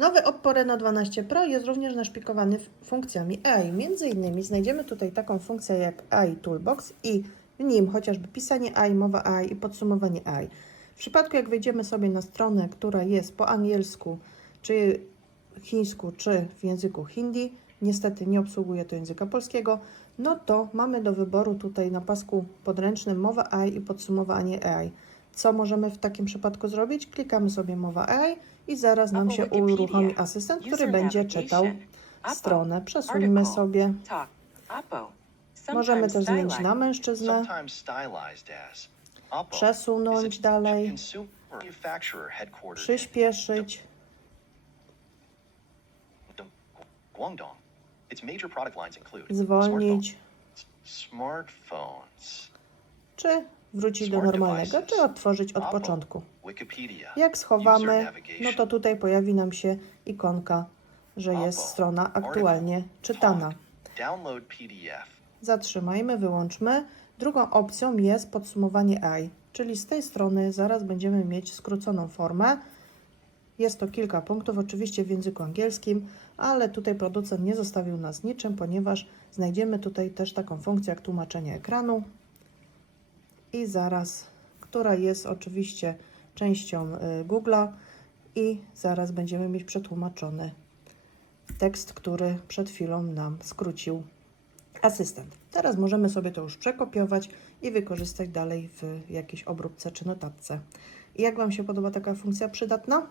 Nowy Oppo Reno 12 Pro jest również naszpikowany funkcjami AI. Między innymi znajdziemy tutaj taką funkcję jak AI Toolbox i w nim chociażby pisanie AI, mowa AI i podsumowanie AI. W przypadku jak wejdziemy sobie na stronę, która jest po angielsku, czy chińsku, czy w języku hindi, niestety nie obsługuje to języka polskiego, no to mamy do wyboru tutaj na pasku podręcznym mowa AI i podsumowanie AI. Co możemy w takim przypadku zrobić? Klikamy sobie mowa AI i zaraz nam się uruchomi asystent, który będzie czytał stronę. Przesuńmy sobie. Możemy też zmienić na mężczyznę, przesunąć dalej, przyspieszyć. Zwolnić, czy wrócić do normalnego, czy odtworzyć od początku. Jak schowamy, no to tutaj pojawi nam się ikonka, że jest strona aktualnie czytana. talk, download PDF, Zatrzymajmy, wyłączmy. Drugą opcją jest podsumowanie AI, czyli z tej strony zaraz będziemy mieć skróconą formę. Jest to kilka punktów, oczywiście w języku angielskim, ale tutaj producent nie zostawił nas niczym, ponieważ znajdziemy tutaj też taką funkcję jak tłumaczenie ekranu i zaraz, która jest oczywiście częścią y, Google'a i zaraz będziemy mieć przetłumaczony tekst, który przed chwilą nam skrócił asystent. Teraz możemy sobie to już przekopiować i wykorzystać dalej w jakiejś obróbce czy notatce. Jak Wam się podoba taka funkcja przydatna?